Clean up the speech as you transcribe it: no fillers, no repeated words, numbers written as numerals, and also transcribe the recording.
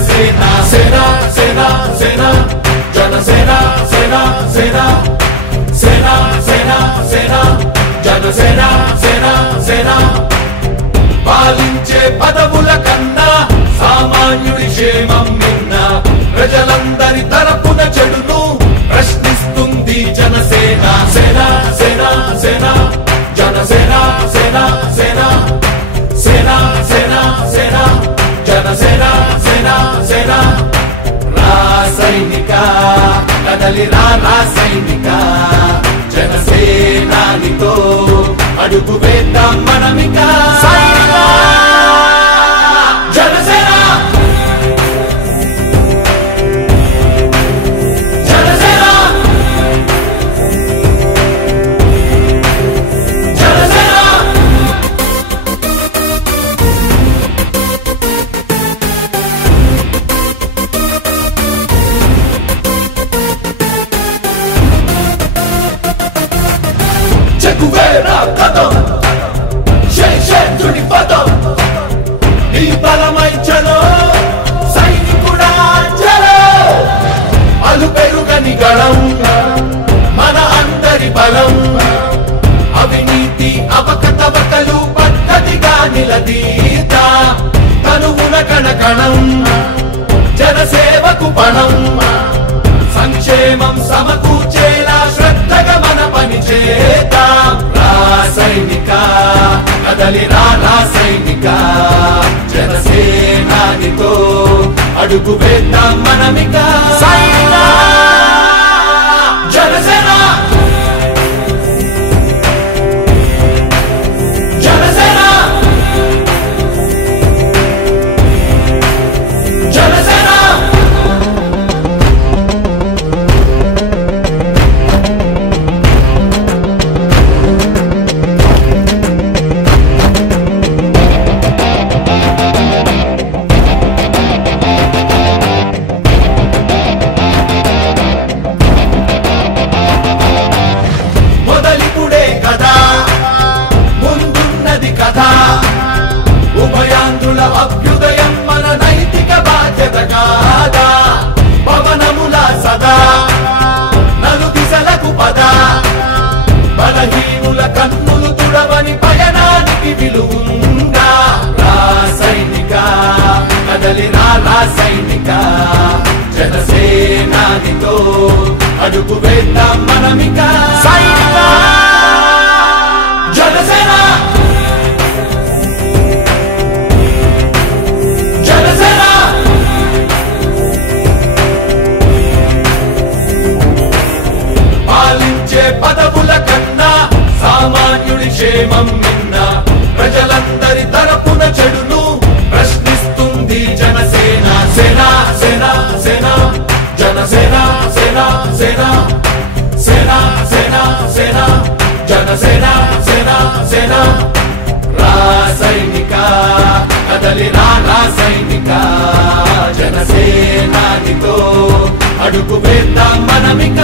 జనసేన సేన సేన సేన జనసేన సేన సేన సేన సేన సేన జనసేన సేన సేన పాలించే పదవుల కన్నా సామాన్యుడి క్షేమం నిన్న ప్రజలందరి తరపున చెడును ప్రశ్నిస్తుంది జనసేన సేన సేన సేన జనసేన సేన సేన సేన సేన సేన జనసేన సేన సేన రాసైనిక కదలిరా రాసైనిక జనసేనానితో అడుగు వేద్దాం మనమిక జనసేన జనసేన జనసేన చెగువేరా కదం శేషేంద్రుడి పదం ఈ బలమై చలో సైనికుడా చలో అలు పెరుగని గళం మన అందరి బలం అవినీతి అవకతవకలు పద్ధతిగా నిలదీత తనువున కణకణం జనసేవకు పణం సంక్షేమం సమకూర్చేలా శ్రద్ధగా మన పని చేద్దాం రాసైనిక కదలిరా రాసైనిక జనసేనానితో అడుగు వేద్దాం మనమిక జనసేన జనసేన జనసేన ఉభయాంధ్రుల అభ్యుదయం మన నైతిక బాధ్యత కాదా పవనముల సదా నలు దిశలకు పద బలహీనుల కన్నులు తుడవని పయనానికి విలువుందా రాసైనిక కదలిరా రాసైనిక జనసేనానితో అడుగు వేద్దాం మనమిక జనసేన జనసేన పాలించే పదవుల కన్నా సామాన్యుడి క్షేమం నిన్న ప్రజలందరి తరపున చెడును ప్రశ్నిస్తుంది జనసేన సేన సేన సేన జనసేన సేన సేన సేన సేన సేన జనసేన సేన సేన రాసైనిక కదలిరా రాసైనిక జనసేనానితో అడుగు వేద్దాం మనమిక